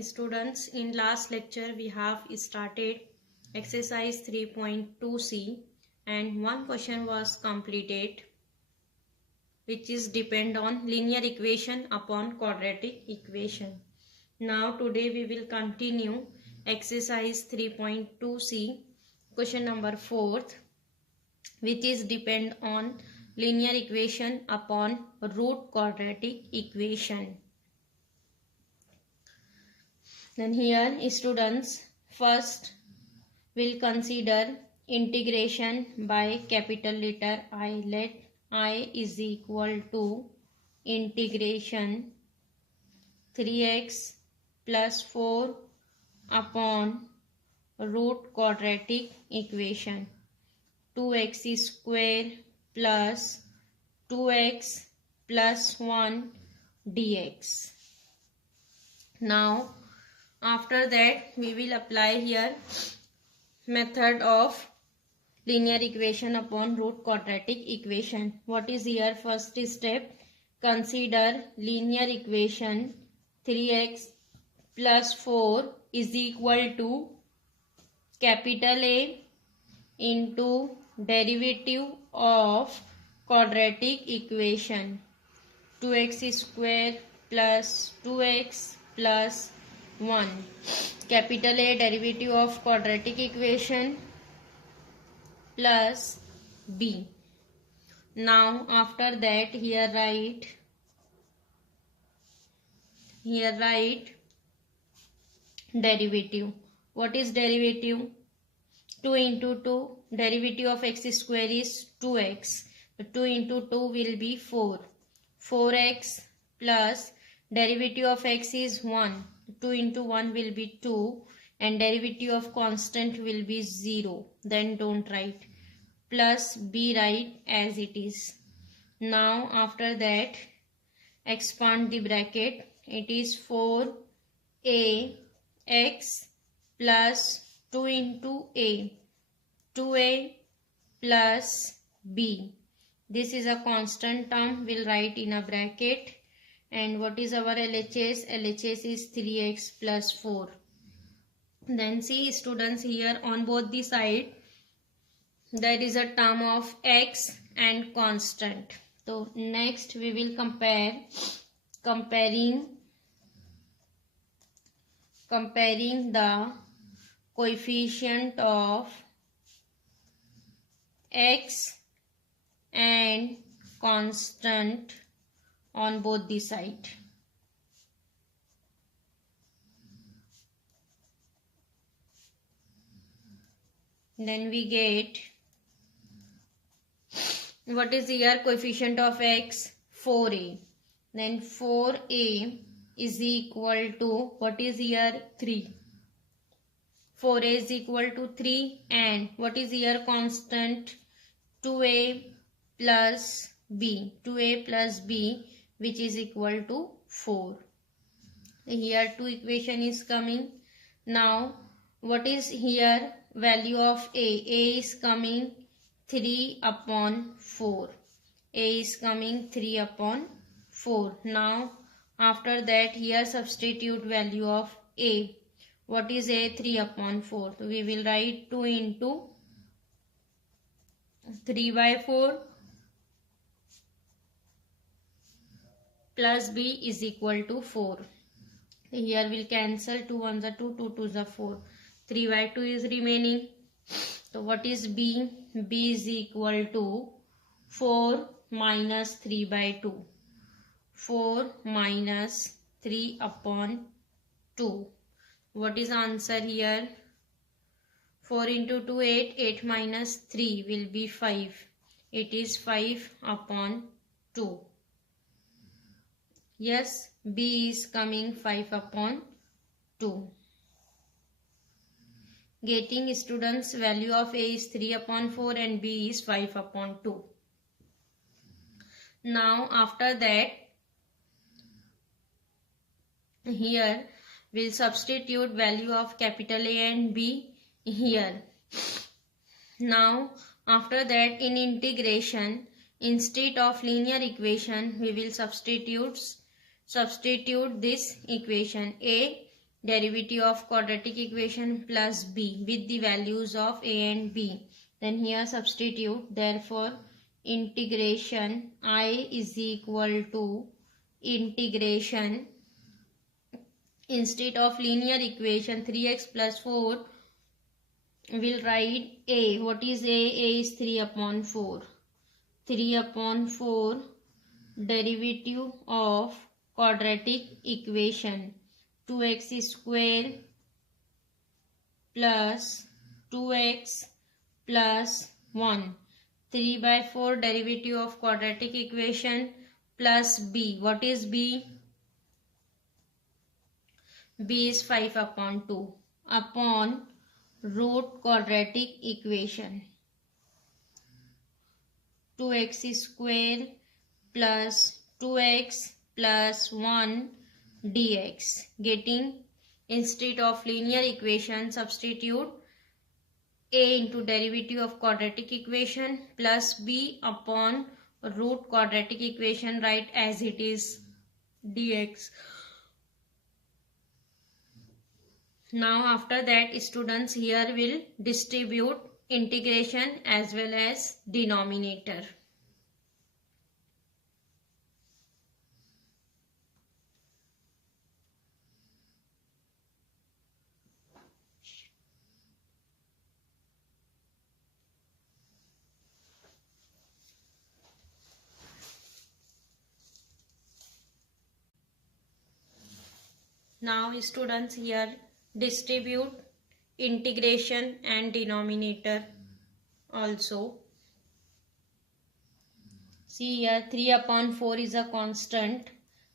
Students, in last lecture we have started exercise 3.2c and one question was completed, which is depend on linear equation upon quadratic equation. Now today we will continue exercise 3.2c question number 4, which is depend on linear equation upon root quadratic equation. Then here students first will consider integration by capital letter I. Let I is equal to integration 3x plus 4 upon root quadratic equation 2x square plus 2x plus 1 dx. Now after that we will apply here method of linear equation upon root quadratic equation. What is here? First step, consider linear equation 3x plus 4 is equal to capital A into derivative of quadratic equation 2x square plus 2x plus 1. Capital A derivative of quadratic equation plus b. Now after that here write derivative. What is derivative? 2 into 2, derivative of x square is 2x. 2 into 2 will be 4. 4x plus derivative of x is 1. 2 into 1 will be 2 and derivative of constant will be 0. Then don't write. Plus b write as it is. Now after that expand the bracket. It is 4a x plus 2 into a. 2a plus b. This is a constant term. We'll write in a bracket. And what is our LHS? LHS is 3x plus 4. Then see students, here on both the side there is a term of x and constant. So next we will comparing the coefficient of x and constant on both the side. Then we get, what is here? Coefficient of x? 4a. Then 4a is equal to, what is here? 3. 4a is equal to 3 and what is here? Constant 2a plus b. 2a plus b, which is equal to 4. Here 2 equation is coming. Now what is here? Value of a. A is coming 3 upon 4. A is coming 3 upon 4. Now after that here substitute value of a. What is a? 3 upon 4. So we will write 2 into 3 by 4 plus b is equal to 4. Here will cancel 2 1s are 2, 2 2s are 4. 3 by 2 is remaining. So what is b? B is equal to 4 minus 3 by 2. 4 minus 3 upon 2. What is answer here? 4 into 2 8. 8 minus 3 will be 5. It is 5 upon 2. Yes, b is coming 5 upon 2. Getting students, value of a is 3 upon 4 and b is 5 upon 2. Now after that here we'll substitute value of capital A and b here. Now after that in integration, instead of linear equation we will substitute this equation. A derivative of quadratic equation plus b with the values of a and b. Then here substitute. Therefore integration I is equal to integration, instead of linear equation 3x plus 4 we'll write a. What is a? A is 3 upon 4. 3 upon 4 derivative of quadratic equation 2x square plus 2x plus 1. 3 by 4 derivative of quadratic equation plus b. What is b? B is 5 upon 2 upon root quadratic equation 2x square plus 2x plus 1 dx. Getting, instead of linear equation substitute a into derivative of quadratic equation plus b upon root quadratic equation, write as it is dx. Now after that students here will distribute integration as well as denominator. Now students here distribute integration and denominator also. See here 3 upon 4 is a constant.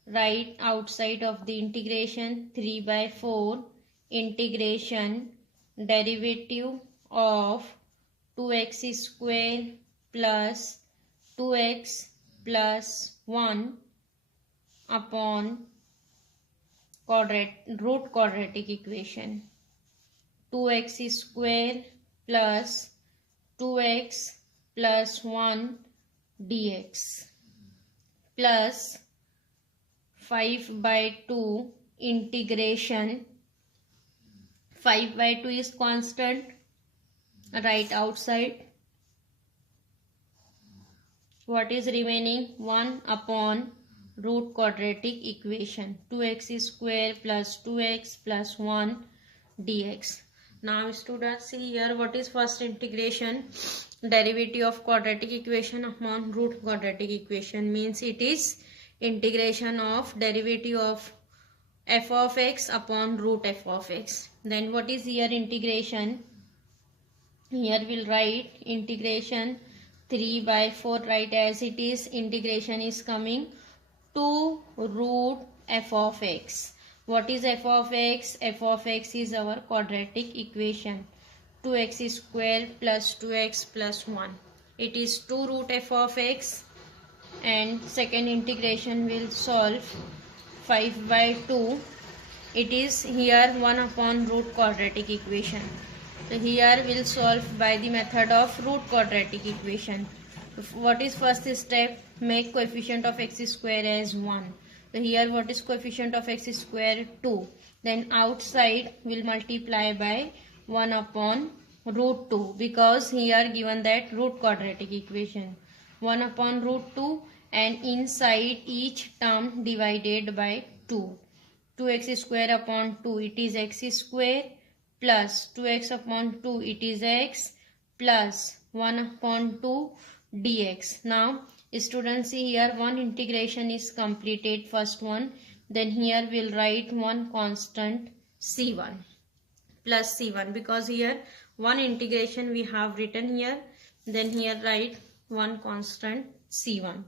Write outside of the integration 3 by 4 integration derivative of 2x square plus 2x plus 1 upon root quadratic equation 2x square plus 2x plus 1 dx plus 5 by 2 integration 5 by 2 is constant, right outside. What is remaining? 1 upon root quadratic equation 2x square plus 2x plus 1 dx. Now students see here what is first integration, derivative of quadratic equation upon root quadratic equation, means it is integration of derivative of f of x upon root f of x. Then what is here integration? Here we'll write integration 3 by 4, write as it is. Integration is coming 2 root f of x. What is f of x? F of x is our quadratic equation 2x square plus 2x plus 1. It is 2 root f of x, and second integration will solve 5 by 2. It is here 1 upon root quadratic equation. So here we'll solve by the method of root quadratic equation. What is first step? Make coefficient of x square as 1. So here what is coefficient of x square? 2. Then outside we'll multiply by 1 upon root 2, because here given that root quadratic equation 1 upon root 2, and inside each term divided by 2. 2x square upon 2 it is x square plus 2x upon 2 it is x plus 1 upon 2 dx. Now students see here one integration is completed, first one. Then here we'll write one constant c1 plus c1, because here one integration we have written here. Then here write one constant c1.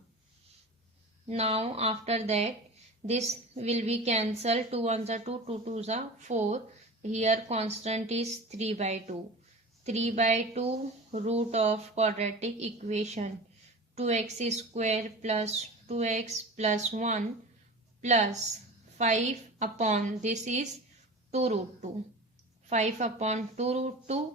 Now after that this will be cancelled. 2 ones are 2, 2 twos are 4. Here constant is 3 by 2. 3 by 2 root of quadratic equation 2x square plus 2x plus 1 plus 5 upon, this is 2 root 2. 5 upon 2 root 2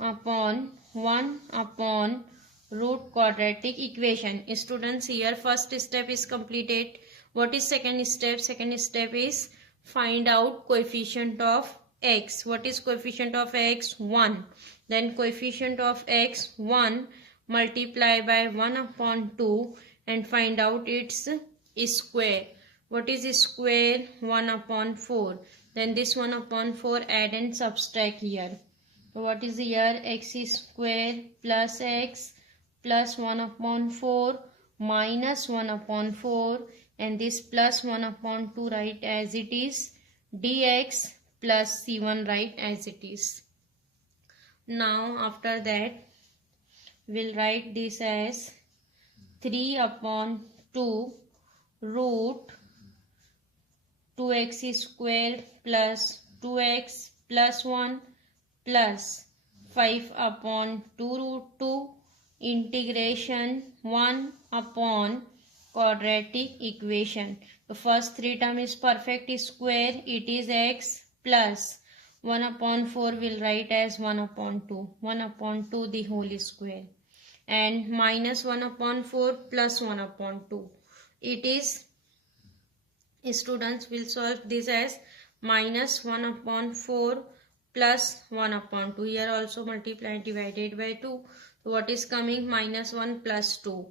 upon 1 upon root quadratic equation. Students here first step is completed. What is second step? Second step is find out coefficient of x. What is coefficient of x? 1. Then coefficient of x 1, multiply by 1 upon 2 and find out its square. What is square? 1 upon 4. Then this 1 upon 4 add and subtract here. So what is here? X square plus x plus 1 upon 4 minus 1 upon 4, and this plus 1 upon 2 write as it is, dx plus c1 write as it is. Now after that we'll write this as 3 upon 2 root 2x square plus 2x plus 1 plus 5 upon 2 root 2 integration 1 upon quadratic equation. The first 3 term is perfect square, it is x plus 1 upon 4 will write as 1 upon 2. 1 upon 2 the whole square, and minus 1 upon 4 plus 1 upon 2. It is, students will solve this as minus 1 upon 4 plus 1 upon 2. Here also multiply divided by 2. So what is coming? Minus 1 plus 2.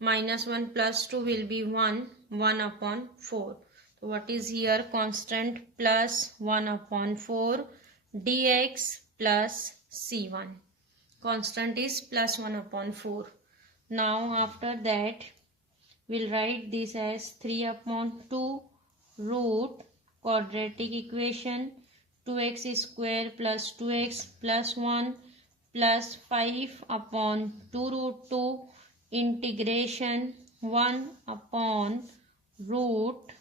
Minus 1 plus 2 will be 1. 1 upon 4. So what is here? Constant plus 1 upon 4 dx plus c1. Constant is plus 1 upon 4. Now after that we'll write this as 3 upon 2 root quadratic equation 2x square plus 2x plus 1 plus 5 upon 2 root 2 integration 1 upon root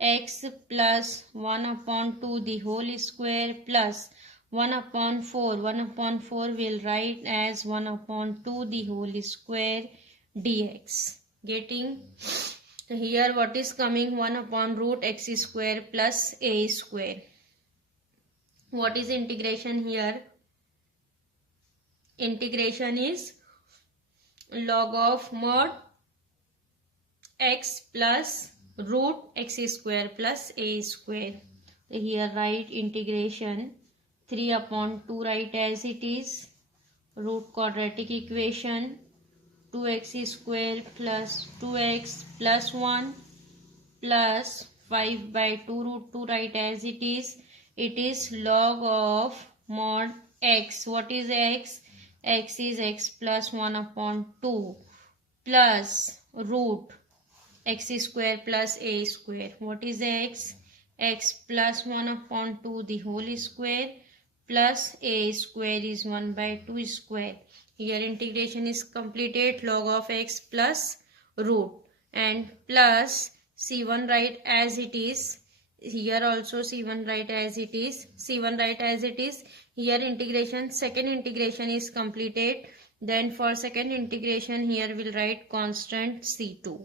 x plus 1 upon 2 the whole square plus 1 upon 4. 1 upon 4 will write as 1 upon 2 the whole square dx. Getting? So here what is coming? 1 upon root x square plus a square. What is integration here? Integration is log of mod x plus root x square plus a square. So here write integration 3 upon 2 write as it is, root quadratic equation 2x square plus 2x plus 1 plus 5 by 2 root 2 write as it is. It is log of mod x. What is x? X is x plus 1 upon 2 plus root x square plus a square. What is x? X plus 1 upon 2 the whole square plus a square is 1 by 2 square. Here integration is completed. Log of x plus root and plus c1 write as it is. Here also c1 write as it is. C1 write as it is. Here integration, second integration is completed. Then for second integration here we'll write constant c2.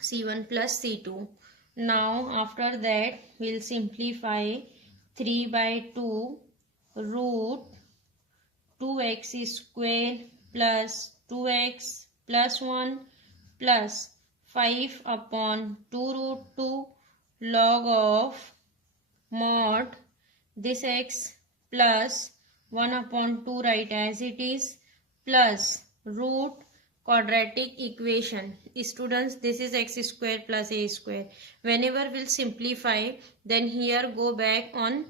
C1 plus C2. Now after that we'll simplify 3 by 2 root 2x square plus 2x plus 1 plus 5 upon 2 root 2 log of mod this x plus 1 upon 2 write as it is plus root quadratic equation. Students, this is x square plus a square. Whenever we'll simplify, then here go back on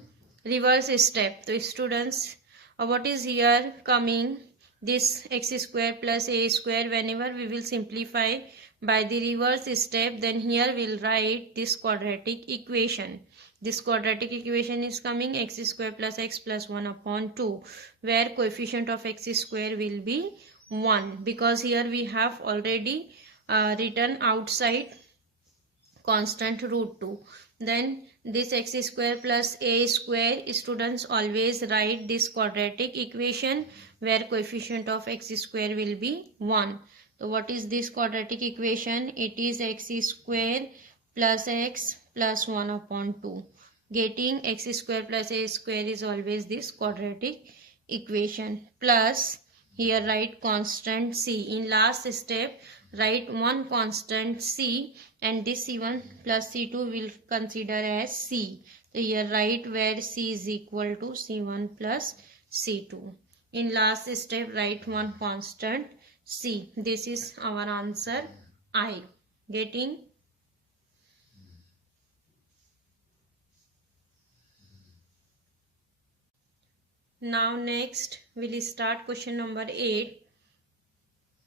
reverse step. So students, what is here coming? This x square plus a square. Whenever we will simplify by the reverse step, then here we'll write this quadratic equation. This quadratic equation is coming x square plus x plus 1 upon 2, where coefficient of x square will be 1, because here we have already written outside constant root 2. Then this x square plus a square, students always write this quadratic equation where coefficient of x square will be 1. So what is this quadratic equation? It is x square plus x plus 1 upon 2. Getting x square plus a square is always this quadratic equation plus Here write constant C. In last step, write one constant C, and this C1 plus C2 will consider as C. So here write where C is equal to C1 plus C2. In last step, write one constant C. This is our answer I. Getting? Now next we'll start question number 8.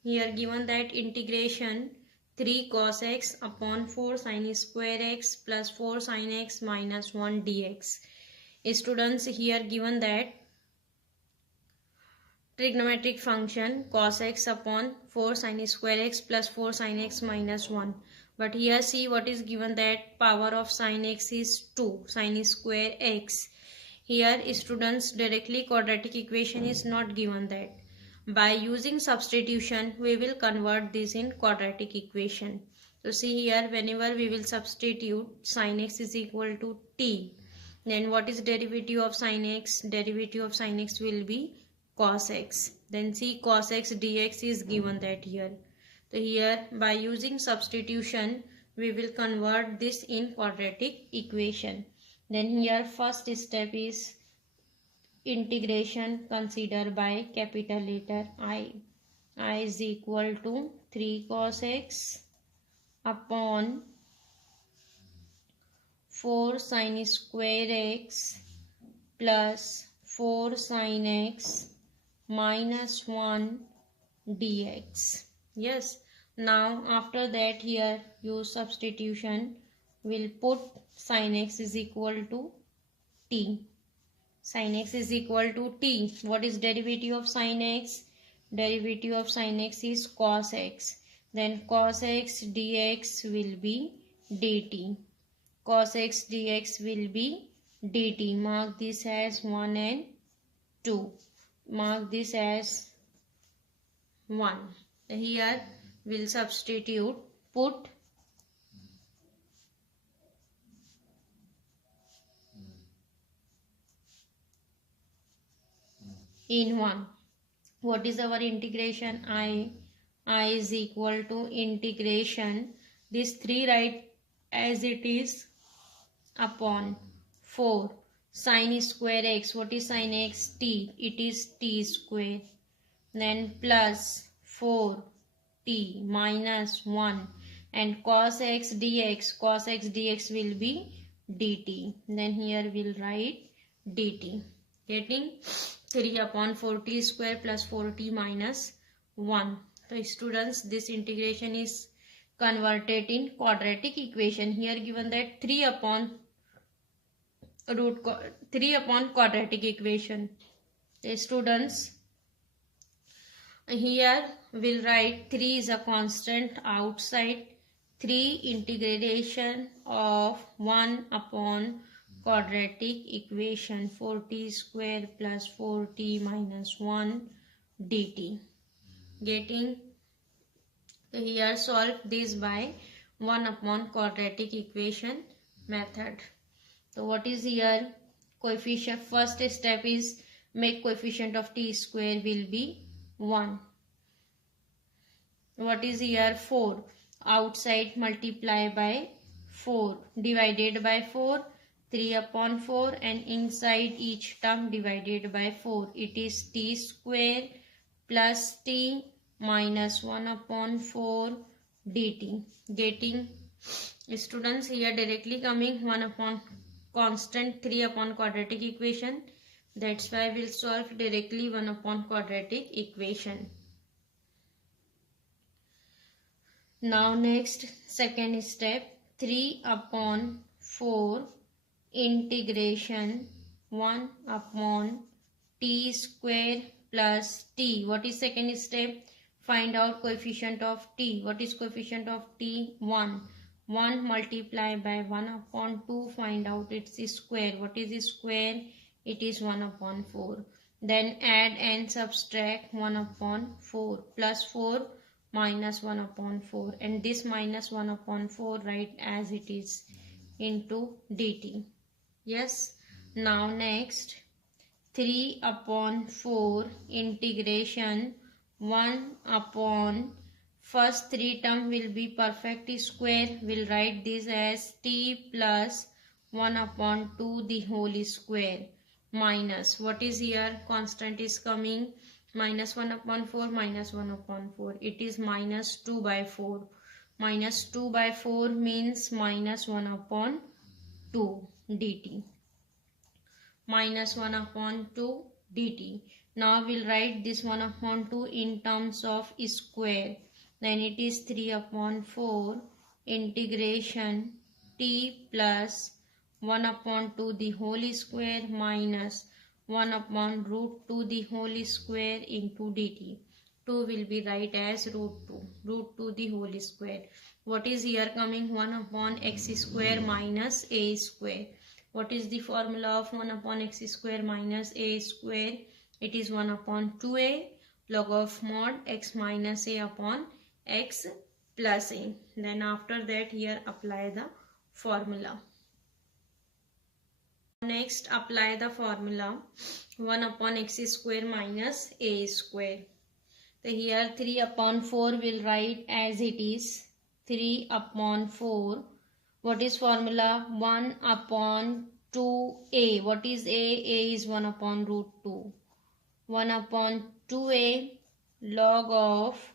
Here given that integration 3 cos x upon 4 sin square x plus 4 sin x minus 1 dx. Students, here given that trigonometric function cos x upon 4 sin square x plus 4 sin x minus 1. But here see what is given, that power of sin x is 2 sin square x. Here students, directly quadratic equation is not given that. By using substitution, we will convert this in quadratic equation. So see here, whenever we will substitute sin x is equal to t, then what is derivative of sin x? Derivative of sin x will be cos x. Then see cos x dx is given that here. So here by using substitution, we will convert this in quadratic equation. Then here first step is integration, consider by capital letter I. I is equal to 3 cos x upon 4 sin square x plus 4 sin x minus 1 dx. Yes. Now after that, here use substitution. We'll put sin x is equal to t. Sin x is equal to t. What is derivative of sin x? Derivative of sin x is cos x. Then cos x dx will be dt. Cos x dx will be dt. Mark this as 1 and 2. Mark this as 1. Here we'll substitute, put in 1. What is our integration? I is equal to integration. This 3 write as it is upon 4 sin square x. What is sin x? T. It is t square. Then plus 4 t minus 1, and cos x dx. Cos x dx will be dt. Then here we'll write dt. Getting? 3 upon 4t square plus 4t minus 1. So students, this integration is converted in quadratic equation. Here given that 3 upon quadratic equation. The students, here we'll write 3 is a constant outside. 3 integration of 1 upon quadratic equation 4t square plus 4t minus 1 dt. Getting? Here solve this by 1 upon quadratic equation method. So what is here? Coefficient, first step is make coefficient of t square will be 1. What is here? 4. Outside multiply by 4 divided by 4. 3 upon 4, and inside each term divided by 4. It is t square plus t minus 1 upon 4 dt. Getting? Students, here directly coming 1 upon constant 3 upon quadratic equation. That's why we'll solve directly 1 upon quadratic equation. Now next, second step, 3 upon 4 integration 1 upon t square plus t. What is second step? Find out coefficient of t. What is coefficient of t? 1. 1 multiply by 1 upon 2. Find out its square. What is square? It is 1 upon 4. Then add and subtract 1 upon 4 plus 4 minus 1 upon 4. And this minus 1 upon 4 write as it is into dt. Yes. Now next, 3 upon 4 integration 1 upon first 3 term will be perfect square. We'll write this as t plus 1 upon 2 the whole square minus what is here, constant is coming, minus 1 upon 4 minus 1 upon 4. It is minus 2 by 4. Minus 2 by 4 means minus 1 upon 2 dt. Minus 1 upon 2 dt. Now we'll write this 1 upon 2 in terms of square. Then it is 3 upon 4 integration t plus 1 upon 2 the whole square minus 1 upon root 2 the whole square into dt. 2 will be write as root 2 the whole square. What is here coming? 1 upon x square minus a square. What is the formula of 1 upon x square minus a square? It is 1 upon 2a log of mod x minus a upon x plus a. Then after that here apply the formula. Next apply the formula 1 upon x square minus a square. So here 3 upon 4 will write as it is 3 upon 4. What is formula? 1 upon 2a. What is a? A is 1 upon root 2. 1 upon 2a log of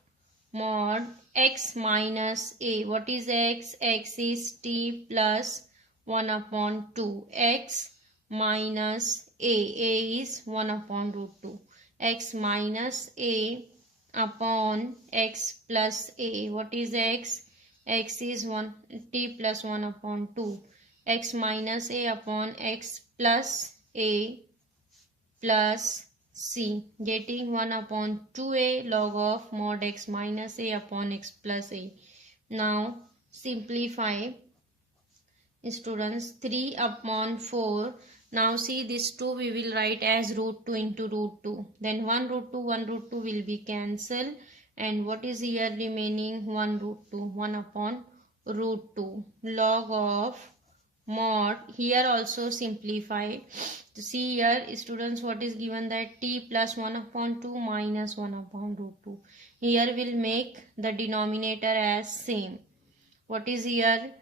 mod x minus a. What is x? X is t plus 1 upon 2. X minus a. A is 1 upon root 2. X minus a upon x plus a. What is x? X is 1 t plus 1 upon 2. X minus a upon x plus a plus c, getting 1 upon 2a log of mod x minus a upon x plus a. Now simplify students. 3 upon 4. Now see this 2 we will write as root 2 into root 2. Then 1 root 2 will be cancelled. And what is here remaining? 1 root 2. 1 upon root 2 log of mod. Here also simplify. See here students what is given, that t plus 1 upon 2 minus 1 upon root 2. Here will make the denominator as same. What is here?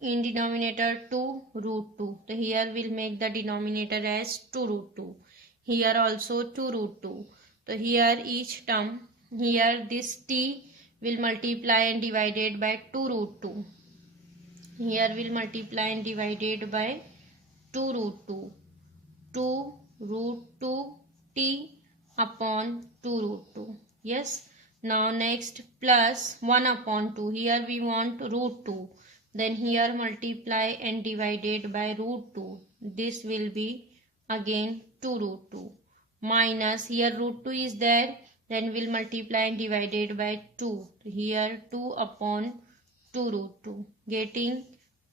In denominator 2 root 2. So here will make the denominator as 2 root 2. Here also 2 root 2. So here each term, here this t will multiply and divided by 2 root 2. Here will multiply and divided by 2 root 2. 2 root 2 t upon 2 root 2. Yes. Now next plus 1 upon 2. Here we want root 2. Then here multiply and divided by root 2. This will be again 2 root 2. Minus here root 2 is there. Then we'll multiply and divided by 2. Here 2 upon 2 root 2. Getting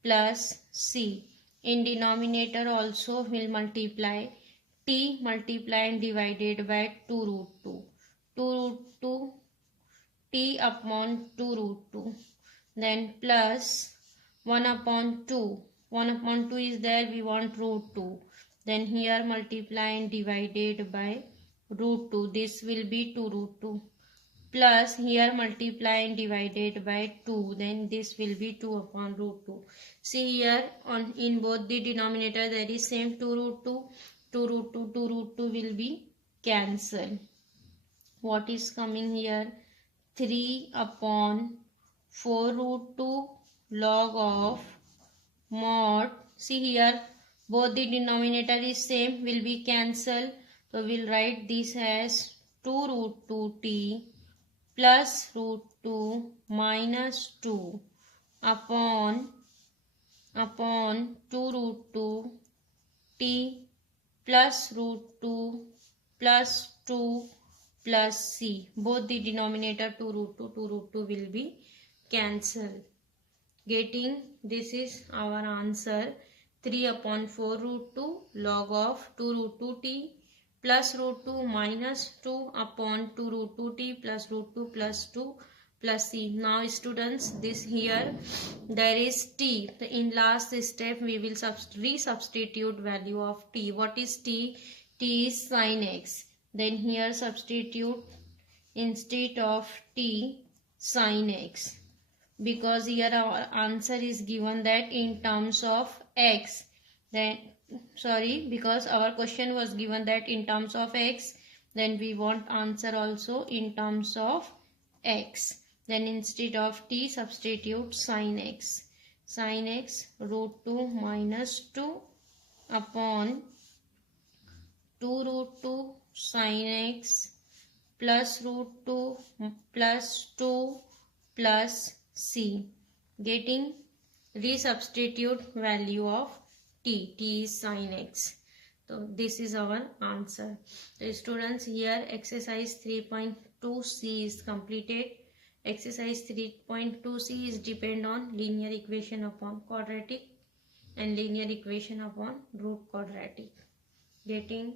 plus c. In denominator also will multiply t, multiply and divided by 2 root 2. 2 root 2 t upon 2 root 2. Then plus 1 upon 2. 1 upon 2 is there, we want root 2. Then here multiply and divided by root 2. This will be 2 root 2. Plus here multiply and divided by 2. Then this will be 2 upon root 2. See here in both the denominator there is same 2 root 2. 2 root 2, 2 root 2 will be cancelled. What is coming here? 3 upon 4 root 2 log of mod. See here both the denominator is same, will be cancelled. So we'll write this as 2 root 2t plus root 2 minus 2 upon 2 root 2 t plus root 2 plus 2 plus c. Both the denominator 2 root 2 will be cancelled. Getting this is our answer. 3 upon 4 root 2 log of 2 root 2t plus root 2 minus 2 upon 2 root 2t plus root 2 plus 2 plus c. Now students, this here there is t. In last step we will resubstitute value of t. What is t? T is sin x. Then here substitute instead of t sin x, because here our answer is given that in terms of x, then because our question was given that in terms of x, then we want answer also in terms of x. Then instead of t substitute sin x. Sin x root 2 minus 2 upon 2 root 2 sin x plus root 2 plus 2 plus c. Getting resubstitute value of t. T is sin x. So this is our answer. So students, here exercise 3.2c is completed. Exercise 3.2c is depend on linear equation upon quadratic and linear equation upon root quadratic. Getting